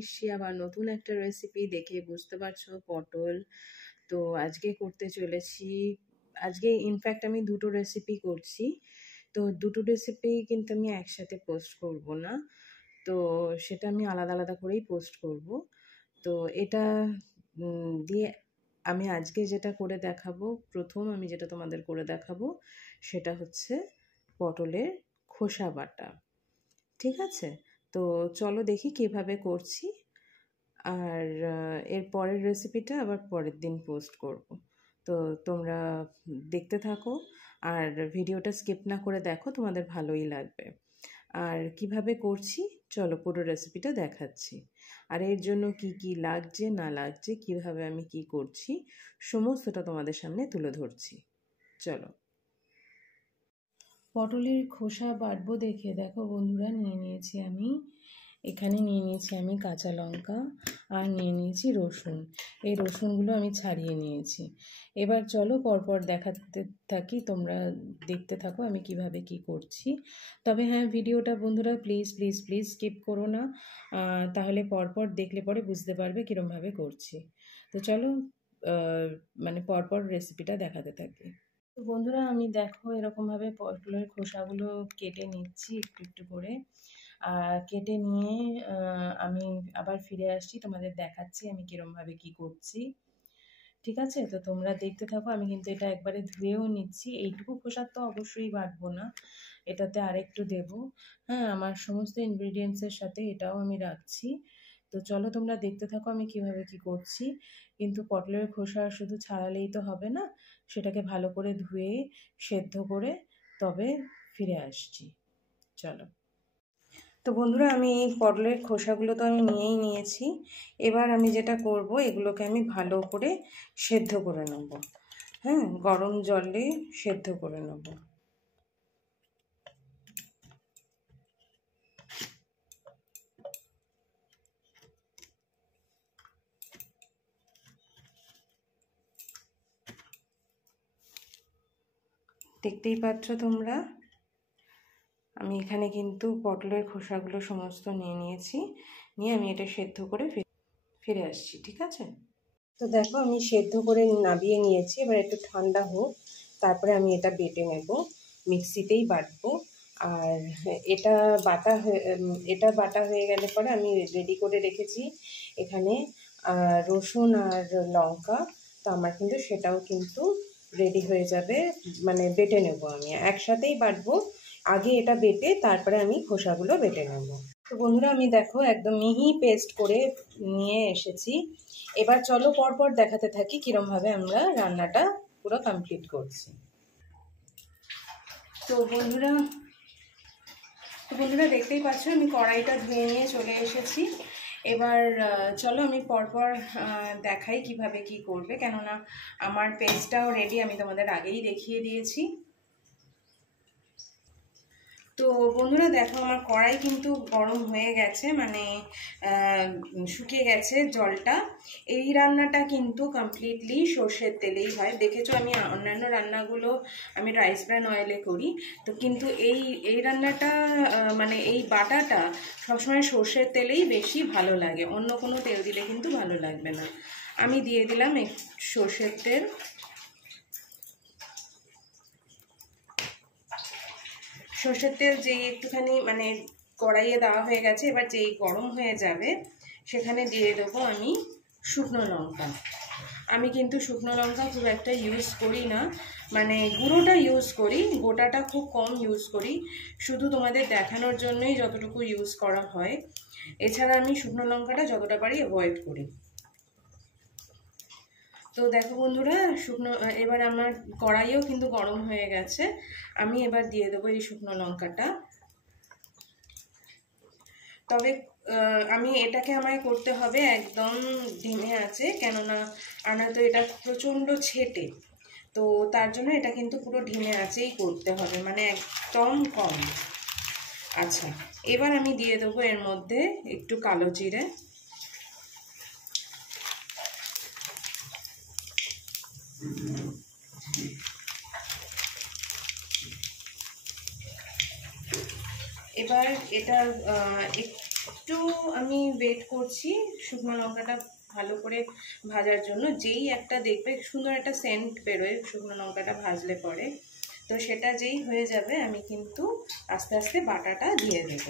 এসেছি আবার নতুন একটা রেসিপি। দেখে বুঝতে পারছো, পটল। তো আজকে করতে চলেছি, আজকে ইনফ্যাক্ট আমি দুটো রেসিপি করছি। তো দুটো রেসিপি কিন্তু আমি একসাথে পোস্ট করব না, তো সেটা আমি আলাদা আলাদা করেই পোস্ট করব। তো এটা দিয়ে আমি আজকে যেটা করে দেখাবো, প্রথম আমি যেটা তোমাদের করে দেখাবো সেটা হচ্ছে পটলের খোসা বাটা। ঠিক আছে, তো চলো দেখি কিভাবে করছি। আর এর পরের রেসিপিটা আবার পরের দিন পোস্ট করব। তো তোমরা দেখতে থাকো আর ভিডিওটা স্কিপ না করে দেখো, তোমাদের ভালোই লাগবে। আর কিভাবে করছি চলো পুরো রেসিপিটা দেখাচ্ছি। আর এর জন্য কি কি লাগছে না লাগছে, কিভাবে আমি কি করছি, সমস্তটা তোমাদের সামনে তুলে ধরছি। চলো। পটলের খোসা বাটবো দেখে দেখো বন্ধুরা, এখানে নিয়ে নিয়েছি আমি কাঁচা লঙ্কা আর নিয়ে নিয়েছি রসুন। এই রসুনগুলো আমি ছাড়িয়ে নিয়েছি। এবার চলো পরপর দেখাতে থাকি, তোমরা দেখতে থাকো আমি কিভাবে কি করছি। তবে হ্যাঁ, ভিডিওটা বন্ধুরা প্লিজ প্লিজ প্লিজ স্কিপ করো না, তাহলে পরপর দেখলে পরে বুঝতে পারবে কীরমভাবে করছি। তো চলো মানে পরপর রেসিপিটা দেখাতে থাকি। তো বন্ধুরা আমি দেখো এরকমভাবে পটলের খোসাগুলো কেটে নিচ্ছি একটু একটু করে। কেটে নিয়ে আমি আবার ফিরে আসছি, তোমাদের দেখাচ্ছি আমি কীরমভাবে কি করছি। ঠিক আছে, তো তোমরা দেখতে থাকো। আমি কিন্তু এটা একবারে ধুয়েও নিচ্ছি। এইটুকু খোসা তো অবশ্যই বাটবো না, এটাতে আরেকটু দেবো। হ্যাঁ, আমার সমস্ত ইনগ্রিডিয়েন্টসের সাথে এটাও আমি রাখছি। তো চলো তোমরা দেখতে থাকো আমি কিভাবে কি করছি। কিন্তু পটলের খোসা শুধু ছাড়ালেই তো হবে না, সেটাকে ভালো করে ধুয়ে সেদ্ধ করে তবে ফিরে আসছি। চলো। তো বন্ধুরা আমি এই পটলের খোসাগুলো তো আমি নিয়েই নিয়েছি। এবার আমি যেটা করব, এগুলোকে আমি ভালো করে সেদ্ধ করে নেব। হ্যাঁ, গরম জলে সেদ্ধ করে নেব। দেখতেই পাচ্ছ তোমরা, আমি এখানে কিন্তু পটলের খোসাগুলো সমস্ত নিয়ে নিয়েছি। নিয়ে আমি এটা সেদ্ধ করে ফিরে আসছি। ঠিক আছে, তো দেখো আমি সেদ্ধ করে নামিয়ে নিয়েছি। এবার একটু ঠান্ডা হোক, তারপরে আমি এটা বেটে নেব, মিক্সিতেই বাটবো। আর এটা বাটা হয়ে গেলে পরে আমি রেডি করে রেখেছি এখানে রসুন আর লঙ্কা। তো আমার কিন্তু সেটাও কিন্তু রেডি হয়ে যাবে, মানে বেটে নেব আমি একসাথেই বাটবো। আগে এটা বেটে তারপরে আমি খোসাগুলো বেটে নেব। তো বন্ধুরা আমি দেখো একদম মিহি পেস্ট করে নিয়ে এসেছি। এবার চলো পরপর দেখাতে থাকি কিরমভাবে আমরা রান্নাটা পুরো কমপ্লিট করছি। তো বন্ধুরা দেখতেই পাচ্ছ আমি কড়াইটা ধুয়ে নিয়ে চলে এসেছি। এবার চলো আমি পরপর দেখাই কিভাবে কি করবে, কেননা আমার পেস্টটাও রেডি, আমি তোমাদের আগেই দেখিয়ে দিয়েছি। তো বন্ধুরা দেখো আমার কড়াই কিন্তু গরম হয়ে গেছে, মানে শুকিয়ে গেছে জলটা। এই রান্নাটা কিন্তু কমপ্লিটলি সর্ষের তেলেই হয়। দেখেছো আমি অন্যান্য রান্নাগুলো আমি রাইস ব্র্যান অয়েলে করি, তো কিন্তু এই রান্নাটা মানে এই বাটাটা সবসময় সর্ষের তেলেই বেশি ভালো লাগে, অন্য কোনো তেল দিলে কিন্তু ভালো লাগবে না। আমি দিয়ে দিলাম সর্ষের তেল। সর্ষের তেল যেই একটুখানি মানে কড়াইয়ে দেওয়া হয়ে গেছে, এবার যেই গরম হয়ে যাবে সেখানে দিয়ে দেবো আমি শুকনো লঙ্কা। আমি কিন্তু শুকনো লঙ্কা খুব একটা ইউজ করি না, মানে গুঁড়োটা ইউজ করি, গোটাটা খুব কম ইউজ করি, শুধু তোমাদের দেখানোর জন্যই যতটুকু ইউজ করা হয়। এছাড়া আমি শুকনো লঙ্কাটা যতটা পারি অ্যাভয়েড করি। তো দেখো বন্ধুরা এবার আমার কড়াইও কিন্তু গরম হয়ে গেছে। আমি এবার দিয়ে দেবো এই শুকনো লঙ্কাটা। তবে এটাকে আমায় করতে হবে একদম ধিমে আছে, কেননা আমরা তো এটা প্রচণ্ড ছেটে, তো তার জন্য এটা কিন্তু পুরো ধিমে আছেই করতে হবে, মানে একদম কম। আচ্ছা, এবার আমি দিয়ে দেবো এর মধ্যে একটু কালো জিরে। এবার এটা একটু একটু আমি ওয়েট করছি শুকনো লঙ্কাটা ভালো করে ভাজার জন্য। যেই একটা দেখবে সুন্দর একটা সেন্ট বেরোয় শুকনো লঙ্কাটা ভাজলে পরে, তো সেটা যেই হয়ে যাবে আমি কিন্তু আস্তে আস্তে বাটাটা দিয়ে দেব।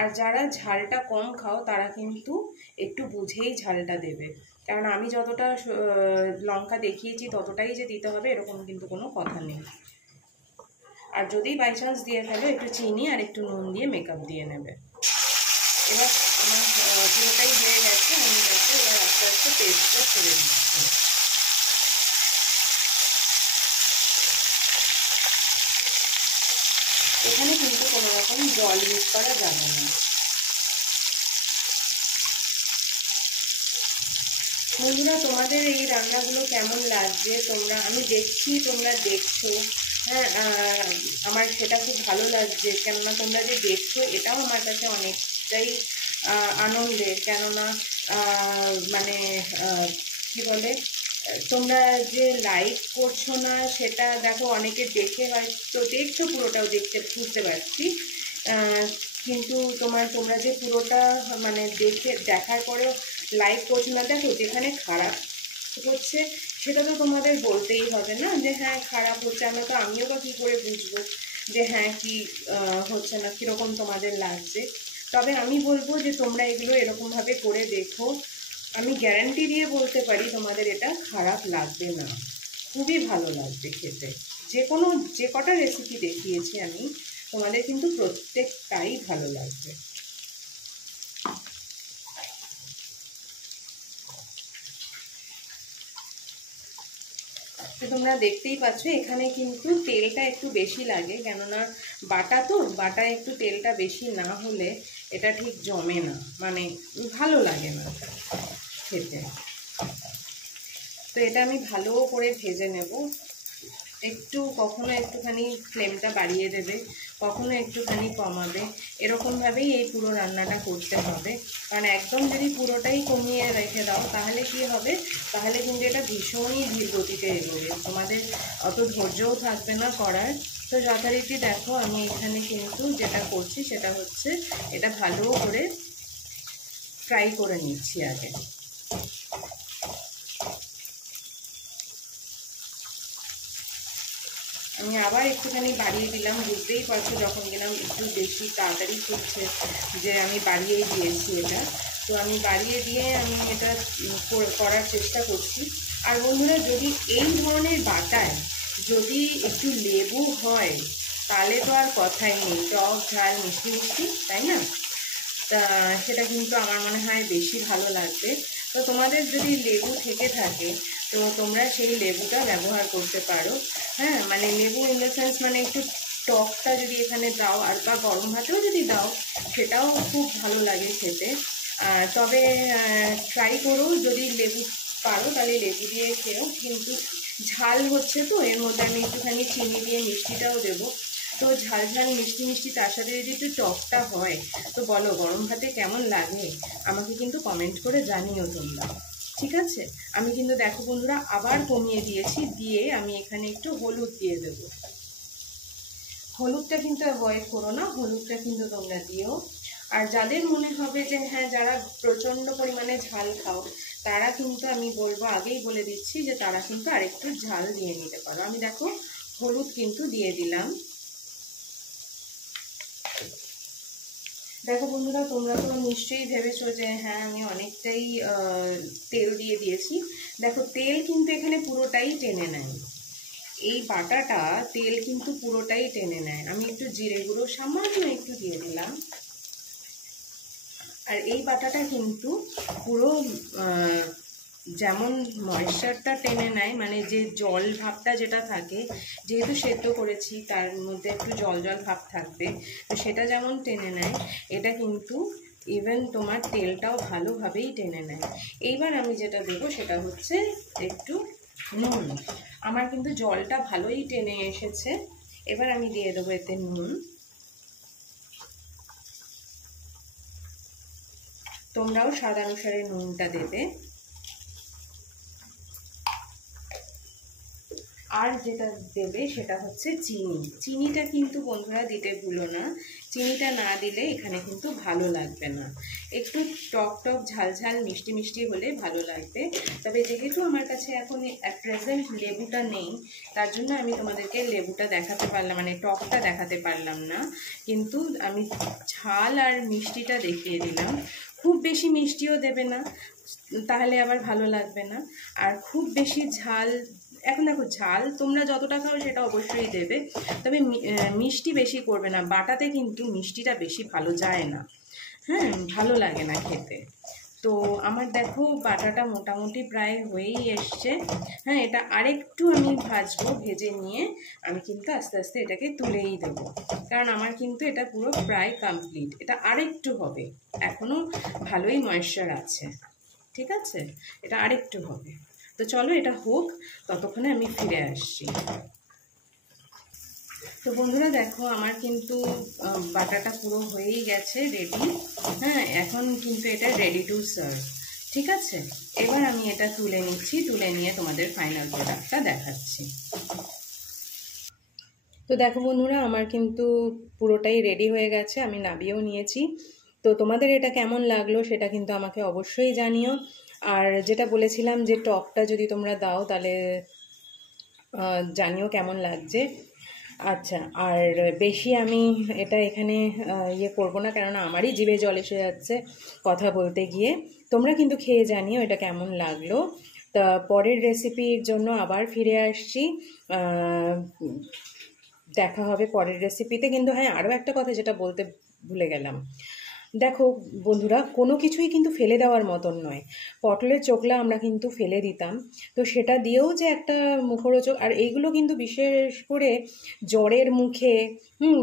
আর যারা ঝালটা কম খাও তারা কিন্তু একটু বুঝেই ঝালটা দেবে, কারণ আমি যতটা লঙ্কা দেখিয়েছি ততটাই যে দিতে হবে এরকম কিন্তু কোনো কথা নেই। আর যদি বাই চান্স দিয়ে ফেলো একটু চিনি আর একটু নুন দিয়ে মেকআপ দিয়ে নেবে। এবার আমার পুরোটাই হয়ে গেছে, আমি দেখো এবার আস্তে আস্তে পেস্টটা ছেড়ে দিচ্ছি। এখানে কিন্তু কোনো রকম জল ইউজ করা যাবে না। বন্ধুরা, তোমাদের এই রান্নাগুলো কেমন লাগছে তোমরা, আমি দেখছি তোমরা দেখছো, হ্যাঁ, আমার সেটা খুব ভালো লাগছে, কেননা তোমরা যে দেখছো এটাও আমার কাছে অনেকটাই আনন্দের। কেননা মানে কি বলে, তোমরা যে লাইক করছো না সেটা দেখো, অনেকে দেখে হয়তো দেখছো, পুরোটাও দেখতে বুঝতে পারছি, কিন্তু তোমরা যে পুরোটা মানে দেখার পরেও লাইক করছো না, দেখো যেখানে খারাপ হচ্ছে সেটা তো তোমাদের বলতেই হবে না, যে হ্যাঁ খারাপ হচ্ছে। আমিও বা কী করে বুঝবো যে হ্যাঁ কি হচ্ছে না, কীরকম তোমাদের লাগছে। তবে আমি বলবো যে তোমরা এগুলো এরকমভাবে করে দেখো, আমি গ্যারান্টি দিয়ে বলতে পারি তোমাদের এটা খারাপ লাগবে না, খুবই ভালো লাগবে খেতে। যে কটা রেসিপি দেখিয়েছি আমি তোমাদের কিন্তু প্রত্যেকটাই ভালো লাগবে। তো তোমরা দেখতেই পাচ্ছ এখানে কিন্তু তেলটা একটু বেশি লাগে, কেননা বাটা একটু তেলটা বেশি না হলে এটা ঠিক জমে না, মানে ভালো লাগে না খেতে। তো এটা আমি ভালো করে ভেজে নেব। কখনো একটুখানি ফ্লেমটা বাড়িয়ে দেবে, কখনো একটুখানি কমাবে, এরকমভাবেই এই পুরো রান্নাটা করতে হবে। কারণ একদম যদি পুরোটাই কমিয়ে রেখে দাও তাহলে কি হবে, তাহলে কিন্তু এটা ভীষণই ধীর গতিতে এগোবে, তোমাদের অত ধৈর্যও থাকবে না করার। তো যথারীতি দেখো আমি এখানে কিন্তু যেটা করছি সেটা হচ্ছে এটা ভালো করে ফ্রাই করে নিচ্ছি আগে। আমি আবার একটুখানি বাড়িয়ে দিলাম, বুঝতেই পারছো যখন গেলাম একটু বেশি তাড়াতাড়ি করছে যে আমি বাড়িয়েই দিয়েছি এটা। তো আমি বাড়িয়ে দিয়ে আমি এটা করার চেষ্টা করছি। আর বন্ধুরা, যদি এই ধরনের বাটায় যদি একটু লেবু হয় তাহলে তো আর কথাই নেই, টক ঝাল মিষ্টি মিষ্টি, তাই না? তা সেটা কিন্তু আমার মনে হয় বেশি ভালো লাগবে। তো তোমাদের যদি লেবু থেকে থাকে তো তোমরা সেই লেবুটা ব্যবহার করতে পারো। হ্যাঁ, মানে লেবু ইন দ্য সেন্স মানে একটু টকটা যদি এখানে দাও, আর বা গরম ভাতেও যদি দাও সেটাও খুব ভালো লাগে খেতে। তবে ট্রাই করো, যদি লেবু পারো তাহলে লেবু দিয়ে খেও, কিন্তু ঝাল হচ্ছে তো এর মধ্যে আমি একটুখানি চিনি দিয়ে মিষ্টিটাও দেবো। তো ঝাল ঝাল মিষ্টি মিষ্টি তার সাথে যদি একটু টকটা হয় তো বলো গরম ভাতে কেমন লাগে, আমাকে কিন্তু কমেন্ট করে জানিও তোমরা, ঠিক আছে? আমি কিন্তু দেখো বন্ধুরা আবার কমিয়ে দিয়েছি, দিয়ে আমি এখানে একটু হলুদ দিয়ে দেব। হলুদটা কিন্তু অ্যাভয়েড করো না, হলুদটা কিন্তু তোমরা দিও। আর যাদের মনে হবে যে হ্যাঁ যারা প্রচণ্ড পরিমাণে ঝাল খাও তারা কিন্তু আমি বলবো, আগেই বলে দিচ্ছি যে তারা কিন্তু আরেকটু ঝাল দিয়ে নিতে পারো। আমি দেখো হলুদ কিন্তু দিয়ে দিলাম। দেখো বন্ধুরা, তোমরা তো নিশ্চয়ই ভেবেছো যে হ্যাঁ আমি অনেকটাই তেল দিয়ে দিয়েছি। দেখো তেল কিন্তু এখানে পুরোটাই টেনে নেয়, এই বাটাটা তেল কিন্তু পুরোটাই টেনে নেয়। আমি একটু জিরে গুঁড়ো সামান্য একটু দিয়ে দিলাম। আর এই বাটাটা কিন্তু পুরো যেমন ময়েশ্চারটা টেনে নেয়, মানে যে জল ভাবটা যেটা থাকে, যেহেতু সেদ্ধ করেছি তার মধ্যে একটু জল জল ভাব থাকবে, তো সেটা যেমন টেনে নেয় এটা কিন্তু ইভেন তোমার তেলটাও ভালোভাবেই টেনে নেয়। এইবার আমি যেটা দেবো সেটা হচ্ছে একটু নুন। আমার কিন্তু জলটা ভালোই টেনে এসেছে, এবার আমি দিয়ে দেবো এতে নুন। তোমরাও স্বাদ অনুসারে নুনটা দেবে। আর যেটা দেবে সেটা হচ্ছে চিনি। চিনিটা কিন্তু বন্ধুরা দিতে ভুলো না, চিনিটা না দিলে এখানে কিন্তু ভালো লাগবে না। একটু টক টক ঝাল ঝাল মিষ্টি মিষ্টি হলে ভালো লাগবে। তবে যেহেতু আমার কাছে এখন অ্যাট প্রেজেন্ট লেবুটা নেই, তার জন্য আমি তোমাদেরকে লেবুটা দেখাতে পারলাম, মানে টকটা দেখাতে পারলাম না, কিন্তু আমি ঝাল আর মিষ্টিটা দেখিয়ে দিলাম। খুব বেশি মিষ্টিও দেবে না, তাহলে আবার ভালো লাগবে না। আর খুব বেশি ঝাল, এখন দেখো ঝাল তোমরা যতটা খাও সেটা অবশ্যই দেবে, তবে মিষ্টি বেশি করবে না। বাটাতে কিন্তু মিষ্টিটা বেশি ভালো যায় না, হ্যাঁ, ভালো লাগে না খেতে। তো আমার দেখো বাটাটা মোটামুটি প্রায় হয়েই এসছে। হ্যাঁ, এটা আরেকটু আমি ভাজবো, ভেজে নিয়ে আমি কিন্তু আস্তে আস্তে এটাকে তুলেই দেবো, কারণ আমার কিন্তু এটা পুরো প্রায় কমপ্লিট। এটা আরেকটু হবে, এখনও ভালোই ময়েশ্চার আছে, ঠিক আছে, এটা আরেকটু হবে। তো চলো এটা হোক, ততক্ষণে আমি ফিরে আসছি। তো বন্ধুরা দেখো আমার কিন্তু বাটাটা পুরো হয়েই গেছে, রেডি। হ্যাঁ, এখন কিন্তু এটা রেডি টু সার্ভ, ঠিক আছে। এবার আমি এটা তুলে নিচ্ছি, তুলে নিয়ে তোমাদের ফাইনাল প্রোডাক্টটা দেখাচ্ছি। তো দেখো বন্ধুরা আমার কিন্তু পুরোটাই রেডি হয়ে গেছে, আমি নাবিয়েও নিয়েছি। তো তোমাদের এটা কেমন লাগলো সেটা কিন্তু আমাকে অবশ্যই জানিও। আর যেটা বলেছিলাম যে টকটা যদি তোমরা দাও তাহলে জানিও কেমন লাগছে। আচ্ছা, আর বেশি আমি এটা এখানে ইয়ে করবো না, কেননা আমারই জিভে জল এসে যাচ্ছে কথা বলতে গিয়ে। তোমরা কিন্তু খেয়ে জানিও এটা কেমন লাগলো। তা পরের রেসিপির জন্য আবার ফিরে আসছি, দেখা হবে পরের রেসিপিতে। কিন্তু হ্যাঁ, আরও একটা কথা যেটা বলতে ভুলে গেলাম, দেখো বন্ধুরা কোনো কিছুই কিন্তু ফেলে দেওয়ার মতন নয়। পটলের চোখলা আমরা কিন্তু ফেলে দিতাম, তো সেটা দিয়েও যে একটা মুখরোচক, আর এইগুলো কিন্তু বিশেষ করে জ্বরের মুখে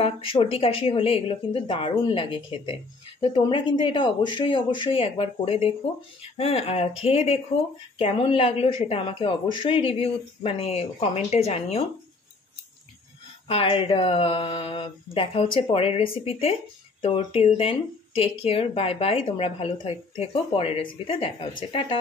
বা সর্দি কাশি হলে এগুলো কিন্তু দারুণ লাগে খেতে। তো তোমরা কিন্তু এটা অবশ্যই অবশ্যই একবার করে দেখো, হ্যাঁ, খেয়ে দেখো কেমন লাগলো সেটা আমাকে অবশ্যই রিভিউ মানে কমেন্টে জানিও। আর দেখা হচ্ছে পরের রেসিপিতে। তো till then take care, bye bye, তোমরা ভালো থেকো, পরের রেসিপিতে দেখা হচ্ছে, টাটা।